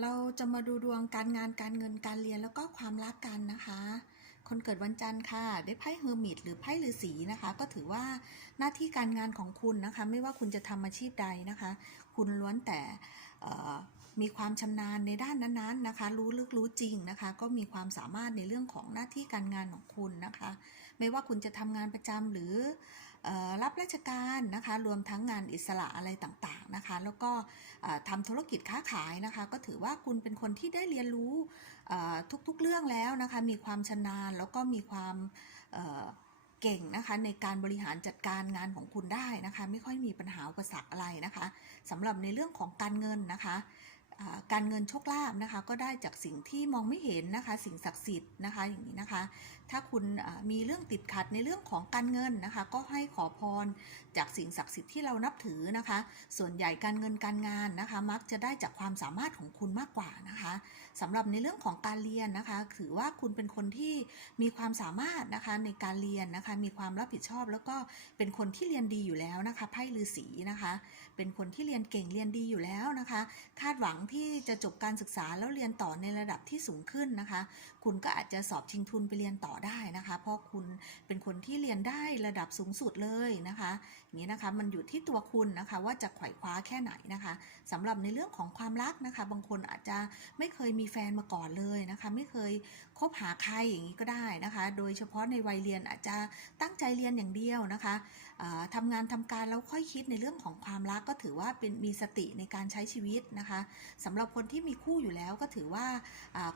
เราจะมาดูดวงการงานการเงินการเรียนแล้วก็ความรักกันนะคะ คนเกิดวันจันทร์ค่ะได้ไพ่เฮอร์มิตหรือไพ่ฤาษีนะคะ ก็ถือว่าหน้าที่การงานของคุณนะคะ ไม่ว่าคุณจะทำอาชีพใดนะคะ คุณล้วนแต่มีความชำนาญในด้านนั้นๆนะคะ รู้ลึกรู้จริงนะคะ ก็มีความสามารถในเรื่องของหน้าที่การงานของคุณนะคะ ไม่ว่าคุณจะทำงานประจำหรือ รับราชการนะคะรวมทั้งงานอิสระอะไรต่างๆนะคะ แล้วก็ทำธุรกิจค้าขายนะคะ ก็ถือว่าคุณเป็นคนที่ได้เรียนรู้ทุกๆเรื่องแล้วนะคะ มีความชำนาญแล้วก็มีความเก่งนะคะในการบริหารจัดการงานของคุณได้นะคะ ไม่ค่อยมีปัญหาอุปสรรคอะไรนะคะสำหรับในเรื่องของการเงินนะคะ การเงินโชคลาภนะคะ ก็ได้จากสิ่งที่มองไม่เห็นนะคะ สิ่งศักดิ์สิทธิ์นะคะอย่างนี้นะคะ ถ้าคุณมีเรื่องติดขัดในเรื่องของการเงินนะคะ ก็ให้ขอพรจากสิ่งศักดิ์สิทธิ์ที่เรานับถือนะคะ ส่วนใหญ่การเงินการงานนะคะ มักจะได้จากความสามารถของคุณมากกว่านะคะสำหรับในเรื่องของการเรียนนะคะ ถือว่าคุณเป็นคนที่มีความสามารถนะคะในการเรียนนะคะ มีความรับผิดชอบ แล้วก็เป็นคนที่เรียนดีอยู่แล้วนะคะไพ่ฤาษีนะคะ เป็นคนที่เรียนเก่งเรียนดีอยู่แล้วนะคะ คาดหวังที่จะจบการศึกษาแล้วเรียนต่อในระดับที่สูงขึ้นนะคะ คุณก็อาจจะสอบชิงทุนไปเรียนต่อได้นะคะ เพราะคุณเป็นคนที่เรียนได้ระดับสูงสุดเลยนะคะ นี้นะคะมันอยู่ที่ตัวคุณนะคะว่าจะไขว่คว้าแค่ไหนนะคะสำหรับในเรื่องของความรักนะคะ บางคนอาจจะไม่เคยมีแฟนมาก่อนเลยนะคะ ไม่เคยคบหาใครอย่างนี้ก็ได้นะคะ โดยเฉพาะในวัยเรียนอาจจะตั้งใจเรียนอย่างเดียวนะคะอ่าทำงานทำการแล้วค่อยคิดในเรื่องของความรักก็ถือว่าเป็นมีสติในการใช้ชีวิตนะคะสำหรับคนที่มีคู่อยู่แล้วก็ถือว่า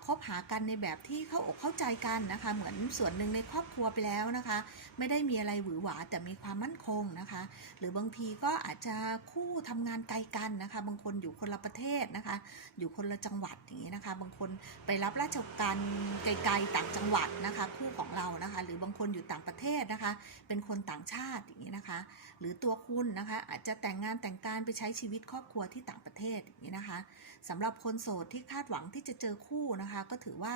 คบหากันในแบบที่เข้าอกเข้าใจกันนะคะ เหมือนส่วนหนึ่งในครอบครัวไปแล้วนะคะ ไม่ได้มีอะไรหวือหวาแต่มีความมั่นคงนะคะ หรือบางทีก็อาจจะคู่ทำงานไกลกันนะคะ บางคนอยู่คนละประเทศนะคะ อยู่คนละจังหวัดอย่างนี้นะคะ บางคนไปรับราชการไกลๆต่างจังหวัดนะคะ คู่ของเรานะคะ หรือบางคนอยู่ต่างประเทศนะคะ เป็นคนต่างชาติอย่างนี้นะคะ หรือตัวคุณนะคะอาจจะแต่งงานแต่งการไปใช้ชีวิตครอบครัวที่ต่างประเทศอย่างนี้นะคะสำหรับคนโสดที่คาดหวังที่จะเจอคู่นะคะ ก็ถือว่า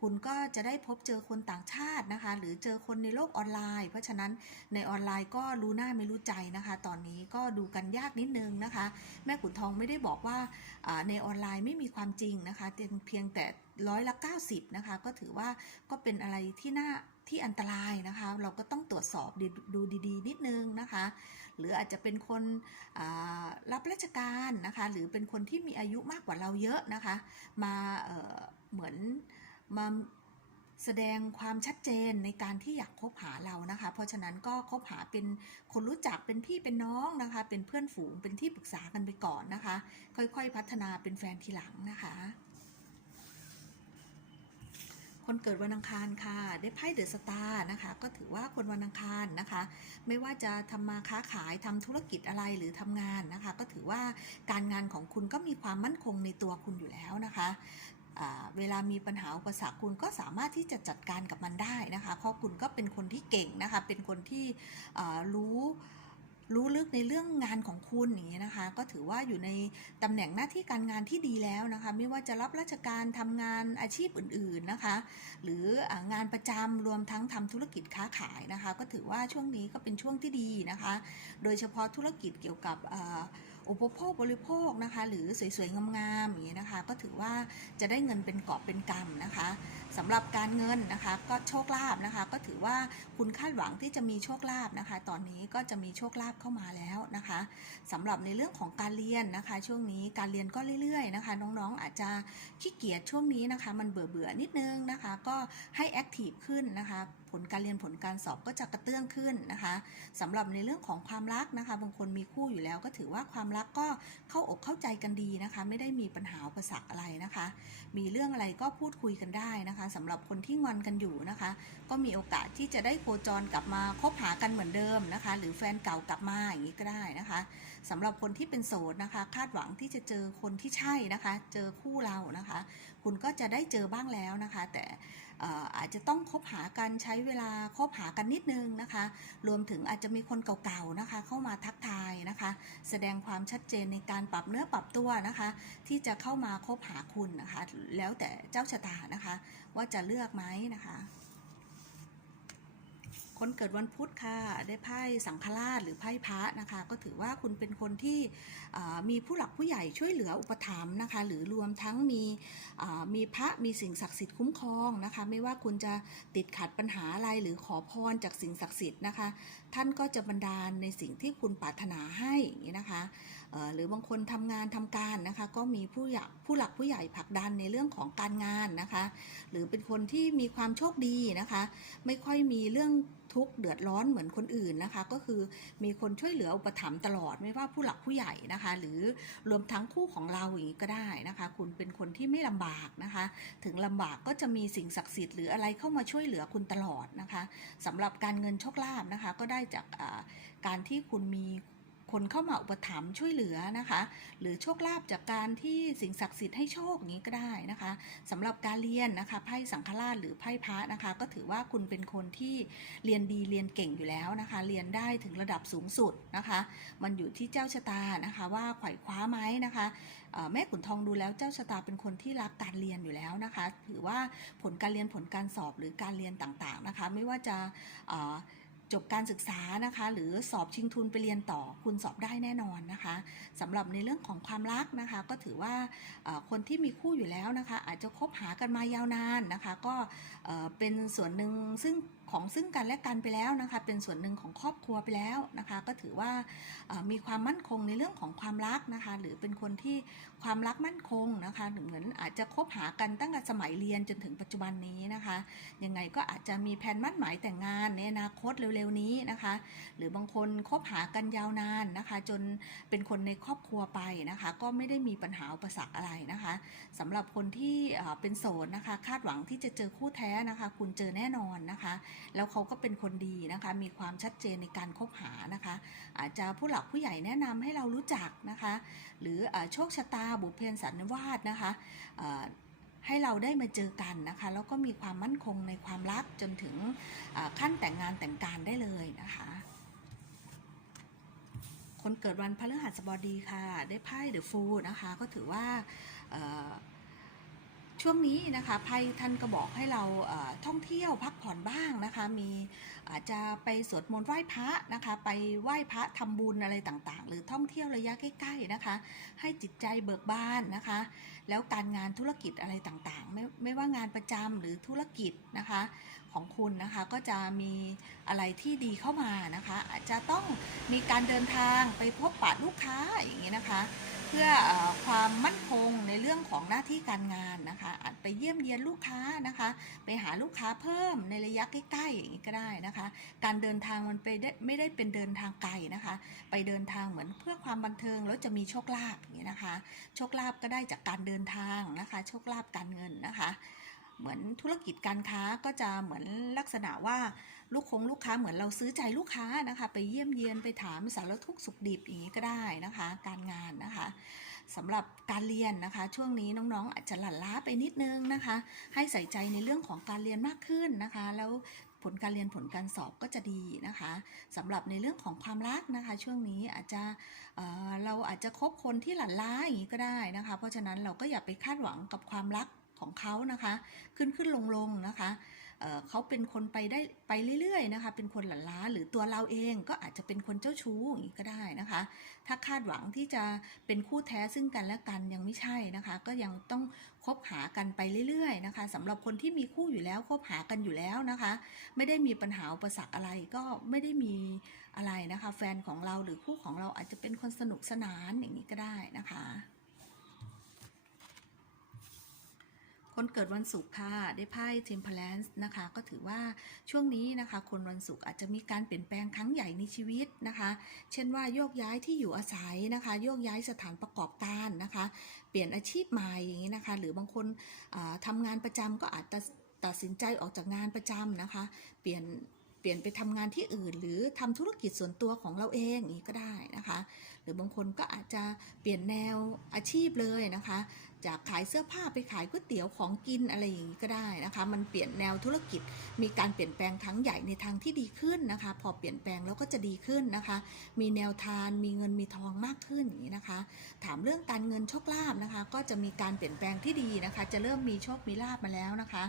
คุณก็จะได้พบเจอคนต่างชาตินะคะ หรือเจอคนในโลกออนไลน์ เพราะฉะนั้นในออนไลน์ก็รู้หน้าไม่รู้ใจนะคะ ตอนนี้ก็ดูกันยากนิดนึงนะคะ แม่ขุนทองไม่ได้บอกว่าในออนไลน์ไม่มีความจริงนะคะเพียงแต่ร้อยละ 90 นะคะ ก็ถือว่าก็เป็นอะไรที่น่าที่อันตรายนะคะ เราก็ต้องตรวจสอบดูดีๆ นิดนึงนะคะ หรืออาจจะเป็นคนรับราชการนะคะหรือเป็นคนที่มีอายุมากกว่าเราเยอะนะคะมาเเหมือนมาแสดงความชัดเจนในการที่อยากคบหาเรานะคะ เพราะฉะนั้นก็คบหาเป็นคนรู้จักเป็นพี่เป็นน้องนะคะ เป็นเพื่อนฝูงเป็นที่ปรึกษากันไปก่อนนะคะ ค่อยๆพัฒนาเป็นแฟนทีหลังนะคะ คนเกิดวันอังคารค่ะ ได้ไพ่เดอะสตาร์นะคะ ก็ถือว่าคนวันอังคารนะคะ ไม่ว่าจะทำมาค้าขายทำธุรกิจอะไรหรือทำงานนะคะ ก็ถือว่าการงานของคุณก็มีความมั่นคงในตัวคุณอยู่แล้วนะคะเวลามีปัญหาอุปสรรคคุณก็สามารถที่จะจัดการกับมันได้นะคะ เพราะคุณก็เป็นคนที่เก่งนะคะ เป็นคนที่รู้ รู้ลึกในเรื่องงานของคุณอย่างนี้ยนะคะ ก็ถือว่าอยู่ในตำแหน่งหน้าที่การงานที่ดีแล้วนะคะ ไม่ว่าจะรับราชการทำงานอาชีพอื่นๆนะคะ หรืองานประจำรวมทั้งทำธุรกิจค้าขายนะคะ ก็ถือว่าช่วงนี้ก็เป็นช่วงที่ดีนะคะ โดยเฉพาะธุรกิจเกี่ยวกับ อุปโภคบริโภคนะคะ หรือสวยๆ งามๆอย่างนี้นะคะ ก็ถือว่าจะได้เงินเป็นกอบเป็นกำนะคะสำหรับการเงินนะคะก็โชคลาภนะคะ ก็ถือว่าคุณคาดหวังที่จะมีโชคลาภนะคะ ตอนนี้ก็จะมีโชคลาภเข้ามาแล้วนะคะสำหรับในเรื่องของการเรียนนะคะ ช่วงนี้การเรียนก็เรื่อยๆนะคะ น้องๆอาจจะขี้เกียจช่วงนี้นะคะ มันเบื่อๆนิดนึงนะคะ ก็ให้แอคทีฟขึ้นนะคะ ผลการเรียนผลการสอบก็จะกระเตื้องขึ้นนะคะสำหรับในเรื่องของความรักนะคะ บางคนมีคู่อยู่แล้วก็ถือว่าความรักก็เข้าอกเข้าใจกันดีนะคะ ไม่ได้มีปัญหาอุปสรรคอะไรนะคะ มีเรื่องอะไรก็พูดคุยกันได้นะคะสำหรับคนที่งอนกันอยู่นะคะ ก็มีโอกาสที่จะได้โคจรกลับมาคบหากันเหมือนเดิมนะคะ หรือแฟนเก่ากลับมาอย่างนี้ก็ได้นะคะสำหรับคนที่เป็นโสดนะคะ คาดหวังที่จะเจอคนที่ใช่นะคะ เจอคู่เรานะคะ คุณก็จะได้เจอบ้างแล้วนะคะ แต่ อาจจะต้องคบหากันใช้เวลาคบหากันนิดนึงนะคะ รวมถึงอาจจะมีคนเก่าๆนะคะ เข้ามาทักทายนะคะ แสดงความชัดเจนในการปรับเนื้อปรับตัวนะคะ ที่จะเข้ามาคบหาคุณนะคะ แล้วแต่เจ้าชะตานะคะ ว่าจะเลือกไหมนะคะ คนเกิดวันพุธค่ะ ได้ไพ่สังฆราชหรือไพ่พระนะคะ ก็ถือว่าคุณเป็นคนที่มีผู้หลักผู้ใหญ่ช่วยเหลืออุปถัมภ์นะคะ หรือรวมทั้งมีมีพระมีสิ่งศักดิ์สิทธิ์คุ้มครองนะคะ ไม่ว่าคุณจะติดขัดปัญหาอะไรหรือขอพรจากสิ่งศักดิ์สิทธิ์นะคะ ท่านก็จะบันดาลในสิ่งที่คุณปรารถนาให้อย่างนี้นะคะหรือบางคนทำงานทำการนะคะ ก็มีผู้ใหญ่ผู้หลักผู้ใหญ่ผลักดันในเรื่องของการงานนะคะ หรือเป็นคนที่มีความโชคดีนะคะ ไม่ค่อยมีเรื่อง ทุกข์เดือดร้อนเหมือนคนอื่นนะคะ ก็คือมีคนช่วยเหลืออุปถัมภ์ตลอดไม่ว่าผู้หลักผู้ใหญ่นะคะ หรือรวมทั้งคู่ของเราอย่างนี้ก็ได้นะคะ คุณเป็นคนที่ไม่ลำบากนะคะ ถึงลำบากก็จะมีสิ่งศักดิ์สิทธิ์หรืออะไรเข้ามาช่วยเหลือคุณตลอดนะคะสำหรับการเงินโชคลาภนะคะ ก็ได้จากการที่คุณมี คนเข้ามาอุปถัมภ์ช่วยเหลือนะคะ หรือโชคลาภจากการที่สิ่งศักดิ์สิทธิ์ให้โชคอย่างนี้ก็ได้นะคะสำหรับการเรียนนะคะไพ่สังฆราชหรือไพ่พระนะคะ ก็ถือว่าคุณเป็นคนที่เรียนดีเรียนเก่งอยู่แล้วนะคะ เรียนได้ถึงระดับสูงสุดนะคะ มันอยู่ที่เจ้าชะตานะคะว่าไขว่คว้าไหมนะคะแม่ขุนทองดูแล้วเจ้าชะตาเป็นคนที่รักการเรียนอยู่แล้วนะคะ ถือว่าผลการเรียนผลการสอบหรือการเรียนต่างๆนะคะ ไม่ว่าจะ จบการศึกษานะคะ หรือสอบชิงทุนไปเรียนต่อคุณสอบได้แน่นอนนะคะสำหรับในเรื่องของความรักนะคะ ก็ถือว่าคนที่มีคู่อยู่แล้วนะคะ อาจจะคบหากันมายาวนานนะคะ ก็เป็นส่วนหนึ่งซึ่ง ของซึ่งกันและกันไปแล้วนะคะ เป็นส่วนหนึ่งของครอบครัวไปแล้วนะคะ ก็ถือว่ามีความมั่นคงในเรื่องของความรักนะคะ หรือเป็นคนที่ความรักมั่นคงนะคะเหมือนอาจจะคบหากันตั้งแต่สมัยเรียนจนถึงปัจจุบันนี้นะคะ ยังไงก็อาจจะมีแผนมั่นหมายแต่งงานในอนาคตเร็วๆนี้นะคะ หรือบางคนคบหากันยาวนานนะคะ จนเป็นคนในครอบครัวไปนะคะ ก็ไม่ได้มีปัญหาอุปสรรคอะไรนะคะสำหรับคนที่เป็นโสดนะคะ คาดหวังที่จะเจอคู่แท้นะคะ คุณเจอแน่นอนนะคะแล้วเขาก็เป็นคนดีนะคะ มีความชัดเจนในการคบหานะคะ อาจจะผู้หลักผู้ใหญ่แนะนำให้เรารู้จักนะคะ หรือโชคชะตาบุพเพนสันวาสนะคะให้เราได้มาเจอกันนะคะ แล้วก็มีความมั่นคงในความรักจนถึงขั้นแต่งงานแต่งการได้เลยนะคะ คนเกิดวันพฤหัสบดีค่ะ ได้ไพ่เดอะฟูนะคะ ก็ถือว่า ช่วงนี้นะคะไพ่ท่านก็บอกให้เราท่องเที่ยวพักผ่อนบ้างนะคะ มีอาจจะไปสวดมนต์ไหว้พระนะคะ ไปไหว้พระทำบุญอะไรต่างๆ หรือท่องเที่ยวระยะใกล้ๆนะคะ ให้จิตใจเบิกบานนะคะ แล้วการงานธุรกิจอะไรต่างๆ ไม่ไม่ว่างานประจำหรือธุรกิจนะคะของคุณนะคะก็จะมีอะไรที่ดีเข้ามานะคะ อาจจะต้องมีการเดินทางไปพบปะลูกค้าอย่างนี้นะคะ เพื่อเออความมั่นคงในเรื่องของหน้าที่การงานนะคะอาจไปเยี่ยมเยียนลูกค้านะคะ ไปหาลูกค้าเพิ่มในระยะใกล้ๆอย่างนี้ก็ได้นะคะ การเดินทางมันไปได้ไม่ได้เป็นเดินทางไกลนะคะ ไปเดินทางเหมือนเพื่อความบันเทิงแล้วจะมีโชคลาภอย่างนี้นะคะ โชคลาภก็ได้จากการเดินทางนะคะ โชคลาภการเงินนะคะ เหมือนธุรกิจการค้าก็จะเหมือนลักษณะว่าลูกคงลูกค้าเหมือนเราซื้อใจลูกค้านะคะ ไปเยี่ยมเยียนไปถามสารทุกข์สุขดิบอย่างนี้ก็ได้นะคะ การงานนะคะสำหรับการเรียนนะคะ ช่วงนี้น้องๆอาจจะหลั่นล้าไปนิดนึงนะคะ ให้ใส่ใจในเรื่องของการเรียนมากขึ้นนะคะ แล้วผลการเรียนผลการสอบก็จะดีนะคะสำหรับในเรื่องของความรักนะคะ ช่วงนี้อาจจะเเราอาจจะคบคนที่หลั่นล้าอย่างนี้ก็ได้นะคะ เพราะฉะนั้นเราก็อย่าไปคาดหวังกับความรัก ของเขานะคะ ขึ้นขึ้นลงลงนะคะเเขาเป็นคนไปได้ไปเรื่อยๆนะคะ เป็นคนหลั่นล้าหรือตัวเราเองก็อาจจะเป็นคนเจ้าชู้อย่างนี้ก็ได้นะคะ ถ้าคาดหวังที่จะเป็นคู่แท้ซึ่งกันและกันยังไม่ใช่นะคะ ก็ยังต้องคบหากันไปเรื่อยๆนะคะสำหรับคนที่มีคู่อยู่แล้วคบหากันอยู่แล้วนะคะ ไม่ได้มีปัญหาอุปสรรคอะไรก็ไม่ได้มีอะไรนะคะ แฟนของเราหรือคู่ของเราอาจจะเป็นคนสนุกสนานอย่างนี้ก็ได้นะคะ คนเกิดวันศุกร์ค่ะ ได้ไพ่ Temperance นะคะ ก็ถือว่าช่วงนี้นะคะ คนวันศุกร์อาจจะมีการเปลี่ยนแปลงครั้งใหญ่ในชีวิตนะคะ เช่นว่าโยกย้ายที่อยู่อาศัยนะคะ โยกย้ายสถานประกอบการนะคะ เปลี่ยนอาชีพใหม่อย่างนี้นะคะ หรือบางคนอ่าทำงานประจำก็อาจจะตัดสินใจออกจากงานประจำนะคะ เปลี่ยนเปลี่ยนไปทำงานที่อื่น หรือทำธุรกิจส่วนตัวของเราเองอย่างนี้ก็ได้นะคะ หรือบางคนก็อาจจะเปลี่ยนแนวอาชีพเลยนะคะ จากขายเสื้อผ้าไปขายก๋วยเตี๋ยวของกินอะไรอย่างนี้ก็ได้นะคะ มันเปลี่ยนแนวธุรกิจ มีการเปลี่ยนแปลงครั้งใหญ่ในทางที่ดีขึ้นนะคะ พอเปลี่ยนแปลงแล้วก็จะดีขึ้นนะคะ มีแนวทางมีเงินมีทองมากขึ้นอย่างนี้นะคะ ถามเรื่องการเงินโชคลาภนะคะ ก็จะมีการเปลี่ยนแปลงที่ดีนะคะ จะเริ่มมีโชคมีลาภมาแล้วนะคะ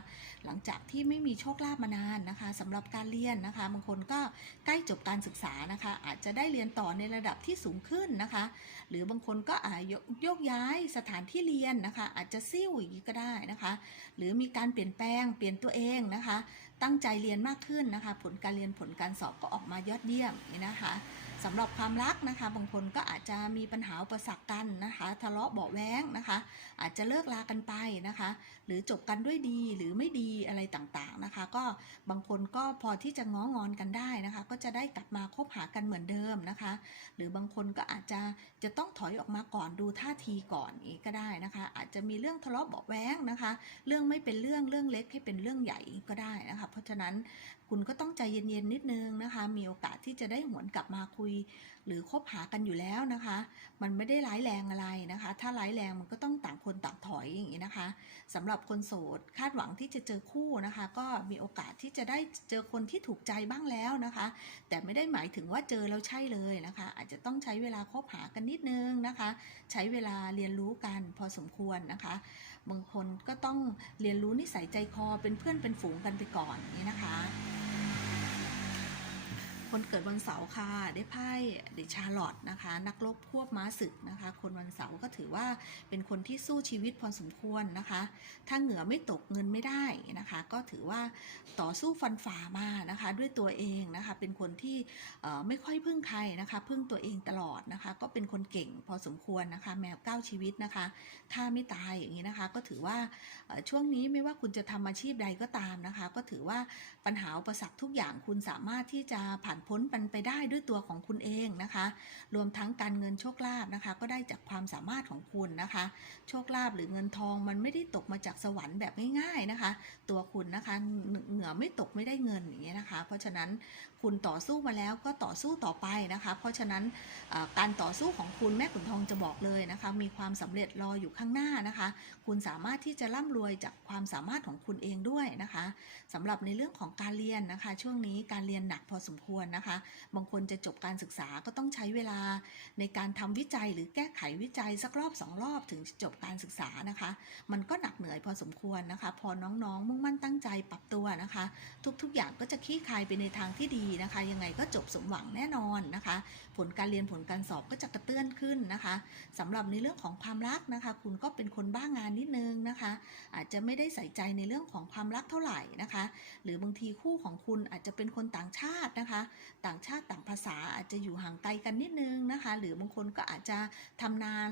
หลังจากที่ไม่มีโชคลาภมานานนะคะสำหรับการเรียนนะคะบางคนก็ใกล้จบการศึกษานะคะ อาจจะได้เรียนต่อในระดับที่สูงขึ้นนะคะ หรือบางคนก็อาจโยกย้ายสถานที่เรียนนะคะ อาจจะซิ่วอย่างนี้ก็ได้นะคะ หรือมีการเปลี่ยนแปลงเปลี่ยนตัวเองนะคะ ตั้งใจเรียนมากขึ้นนะคะ ผลการเรียนผลการสอบก็ออกมายอดเยี่ยมนี่นะคะสำหรับความรักนะคะ บางคนก็อาจจะมีปัญหาประสักกันนะคะ ทะเลาะเบาแว้งนะคะ อาจจะเลิกลากันไปนะคะ หรือจบกันด้วยดีหรือไม่ดีอะไรต่างๆ ก็บางคนก็พอที่จะง้องอนกันได้นะคะ ก็จะได้กลับมาคบหากันเหมือนเดิมนะคะ หรือบางคนก็อาจจะจะต้องถอยออกมาก่อนดูท่าทีก่อนนี้ก็ได้นะคะ อาจจะมีเรื่องทะเลาะเบาะแว้งนะคะ เรื่องไม่เป็นเรื่องเรื่องเล็กให้เป็นเรื่องใหญ่ก็ได้นะคะ เพราะฉะนั้น คุณก็ต้องใจเย็นๆนิดนึงนะคะ มีโอกาสที่จะได้หวนกลับมาคุย หรือคบหากันอยู่แล้วนะคะ มันไม่ได้ร้ายแรงอะไรนะคะ ถ้าร้ายแรงมันก็ต้องต่างคนต่างถอยอย่างนี้นะคะสำหรับคนโสดคาดหวังที่จะเจอคู่นะคะ ก็มีโอกาสที่จะได้เจอคนที่ถูกใจบ้างแล้วนะคะ แต่ไม่ได้หมายถึงว่าเจอแล้วใช่เลยนะคะ อาจจะต้องใช้เวลาคบหากันนิดนึงนะคะ ใช้เวลาเรียนรู้กันพอสมควรนะคะ บางคนก็ต้องเรียนรู้นิสัยใจคอเป็นเพื่อนเป็นฝูงกันไปก่อนนี่นะคะ คนเกิดวันเสาร์ค่ะได้ไพ่เดชาร์ลอตนะคะ นักรบควบม้าศึกนะคะ คนวันเสาร์ก็ถือว่าเป็นคนที่สู้ชีวิตพอสมควรนะคะ ถ้าเหงื่อไม่ตกเงินไม่ได้ นะคะ ก็ถือว่าต่อสู้ฟันฝ่ามานะคะ ด้วยตัวเองนะคะ เป็นคนที่ไม่ค่อยพึ่งใครนะคะ พึ่งตัวเองตลอดนะคะ ก็เป็นคนเก่งพอสมควรนะคะ แมวเก้าชีวิตนะคะถ้าไม่ตายอย่างนี้นะคะ ก็ถือว่าช่วงนี้ไม่ว่าคุณจะทำอาชีพใดก็ตามนะคะ ก็ถือว่าปัญหาอุปสรรคทุกอย่างคุณสามารถที่จะผ่านพ้นมันไปได้ด้วยตัวของคุณเองนะคะ รวมทั้งการเงินโชคลาภนะคะ ก็ได้จากความสามารถของคุณนะคะ โชคลาภหรือเงินทองมันไม่ได้ตกมาจากสวรรค์แบบง่ายๆนะคะ ตัวคุณนะคะเหงื่อไม่ตกไม่ได้เงินอย่างเงี้ยนะคะ เพราะฉะนั้นคุณต่อสู้มาแล้วก็ต่อสู้ต่อไปนะคะ เพราะฉะนั้นการต่อสู้ของคุณแม่ขุนทองจะบอกเลยนะคะ มีความสำเร็จรออยู่ข้างหน้านะคะ คุณสามารถที่จะร่ำรวยจากความสามารถของคุณเองด้วยนะคะสำหรับในเรื่องของการเรียนนะคะ ช่วงนี้การเรียนหนักพอสมควรนะคะ บางคนจะจบการศึกษาก็ต้องใช้เวลาในการทำวิจัยหรือแก้ไขวิจัยสักรอบสองรอบถึงจบการศึกษานะคะ มันก็หนักเหนื่อยพอสมควรนะคะ พอน้องๆมุ่งมั่นตั้งใจปรับตัวนะคะ ทุกๆอย่างก็จะคลี่คลายไปในทางที่ดีนะคะ ยังไงก็จบสมหวังแน่นอนนะคะ ผลการเรียนผลการสอบก็จะกระเตื้อนขึ้นนะคะสำหรับในเรื่องของความรักนะคะ คุณก็เป็นคนบ้างานนิดนึงนะคะ อาจจะไม่ได้ใส่ใจในเรื่องของความรักเท่าไหร่นะคะ หรือบางทีคู่ของคุณอาจจะเป็นคนต่างชาตินะคะ ต่างชาติต่างภาษาอาจจะอยู่ห่างไกลกันนิดนึงนะคะ หรือบางคนก็อาจจะทำนาน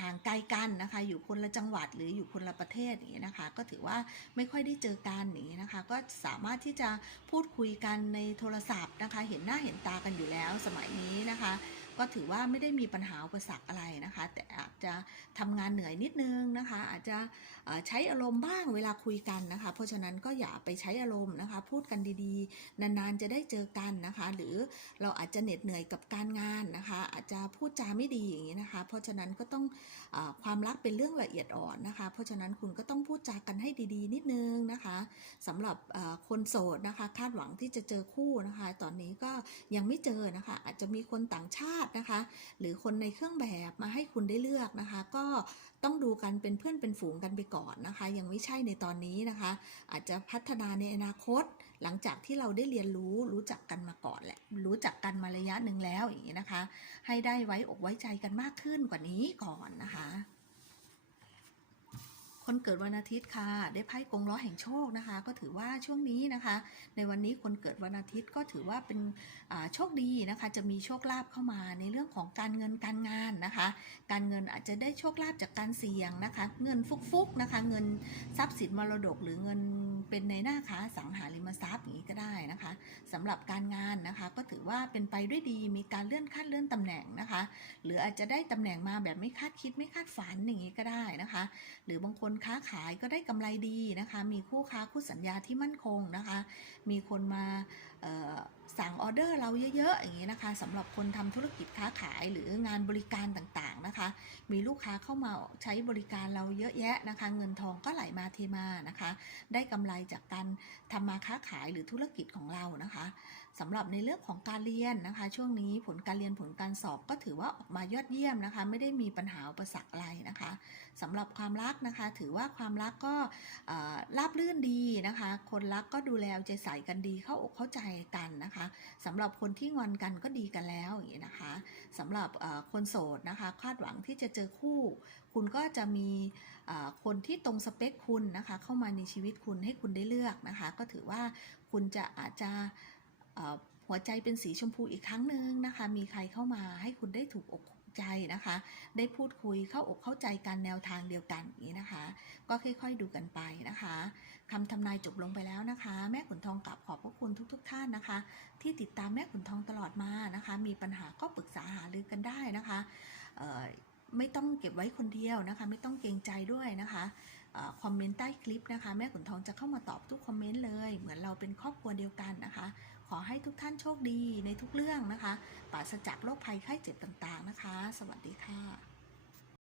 ห่างไกลกันนะคะ อยู่คนละจังหวัดหรืออยู่คนละประเทศอย่างนี้นะคะ ก็ถือว่าไม่ค่อยได้เจอกันอย่างนี้นะคะ ก็สามารถที่จะพูดคุยกันในโทรศัพท์นะคะ เห็นหน้าเห็นตากันอยู่แล้วสมัยนี้นะคะ ก็ถือว่าไม่ได้มีปัญหาอุปสรรคอะไรนะคะ แต่อาจจะทำงานเหนื่อยนิดนึงนะคะ อาจจะใช้อารมณ์บ้างเวลาคุยกันนะคะ เพราะฉะนั้นก็อย่าไปใช้อารมณ์นะคะ พูดกันดีๆ นานๆจะได้เจอกันนะคะ หรือเราอาจจะเหน็ดเหนื่อยกับการงานนะคะ อาจจะพูดจาไม่ดีอย่างนี้นะคะ เพราะฉะนั้นก็ต้องอความรักเป็นเรื่องละเอียดอ่อนนะคะ เพราะฉะนั้นคุณก็ต้องพูดจากันให้ดีๆ นิดนึงนะคะสำหรับคนโสดนะคะ คาดหวังที่จะเจอคู่นะคะ ตอนนี้ก็ยังไม่เจอนะคะ อาจจะมีคนต่างชาตินะคะ หรือคนในเครื่องแบบมาให้คุณได้เลือกนะคะ ก็ต้องดูกันเป็นเพื่อนเป็นฝูงกันไปก่อนนะคะ ยังไม่ใช่ในตอนนี้นะคะ อาจจะพัฒนาในอนาคต หลังจากที่เราได้เรียนรู้รู้จักกันมาก่อนแหละรู้จักกันมาระยะหนึ่งแล้วอย่างนี้นะคะ ให้ได้ไว้อกไว้ใจกันมากขึ้นกว่านี้ก่อนนะคะ คนเกิดวันอาทิตย์ค่ะ ได้ไพ่กงล้อแห่งโชคนะคะ ก็ถือว่าช่วงนี้นะคะ ในวันนี้คนเกิดวันอาทิตย์ก็ถือว่าเป็นโชคดีนะคะ จะมีโชคลาภเข้ามาในเรื่องของการเงินการงานนะคะ การเงินอาจจะได้โชคลาภจากการเสี่ยงนะคะ เงินฟุกๆนะคะ เงินทรัพย์สินมรดกหรือเงิน เป็นในหน้าค้าสังหาริมทรัพย์อย่างนี้ก็ได้นะคะสำหรับการงานนะคะ ก็ถือว่าเป็นไปด้วยดีมีการเลื่อนขั้นเลื่อนตำแหน่งนะคะ หรืออาจจะได้ตำแหน่งมาแบบไม่คาดคิดไม่คาดฝันอย่างนี้ก็ได้นะคะ หรือบางคนค้าขายก็ได้กำไรดีนะคะ มีคู่ค้าคู่สัญญาที่มั่นคงนะคะ มีคนมาเอ่อ สั่งออเดอร์เราเยอะ ๆ อย่างนี้นะคะสำหรับคนทำธุรกิจค้าขายหรืองานบริการต่างๆนะคะ มีลูกค้าเข้ามาใช้บริการเราเยอะแยะนะคะ เงินทองก็ไหลมาเทมานะคะ ได้กำไรจากการทำมาค้าขายหรือธุรกิจของเรานะคะสำหรับในเรื่องของการเรียนนะคะ ช่วงนี้ผลการเรียนผลการสอบก็ถือว่าออกมายอดเยี่ยมนะคะ ไม่ได้มีปัญหาอุปสรรคอะไรนะคะ สำหรับความรักนะคะ ถือว่าความรักก็ราบรื่นดีนะคะ คนรักก็ดูแลใจใส่กันดีเข้าอกเข้าใจกันนะคะสำหรับคนที่งอนกันก็ดีกันแล้วอย่างนี้นะคะสำหรับคนโสดนะคะ คาดหวังที่จะเจอคู่ คุณก็จะมีคนที่ตรงสเปคคุณนะคะ เข้ามาในชีวิตคุณให้คุณได้เลือกนะคะ ก็ถือว่าคุณจะอาจจะหัวใจเป็นสีชมพูอีกครั้งหนึ่งนะคะ มีใครเข้ามาให้คุณได้ถูกอก ใจนะคะ ได้พูดคุยเข้าอกเข้าใจกันแนวทางเดียวกันนี้นะคะ ก็ค่อยๆดูกันไปนะคะคำทำนายจบลงไปแล้วนะคะ แม่ขุนทองกลับขอบพระคุณทุกๆท่านนะคะ ที่ติดตามแม่ขุนทองตลอดมานะคะ มีปัญหาก็ปรึกษาหารือกันได้นะคะไม่ต้องเก็บไว้คนเดียวนะคะ ไม่ต้องเกรงใจด้วยนะคะออคอมเมนต์ใต้คลิปนะคะ แม่ขุนทองจะเข้ามาตอบทุกคอมเมนต์เลย เหมือนเราเป็นครอบครัวเดียวกันนะคะ อให้ทุกท่านโชคดีในทุกเรื่องนะคะปราศจากโรคภัยไข้เจ็บต่างๆนะคะ สวัสดีค่ะ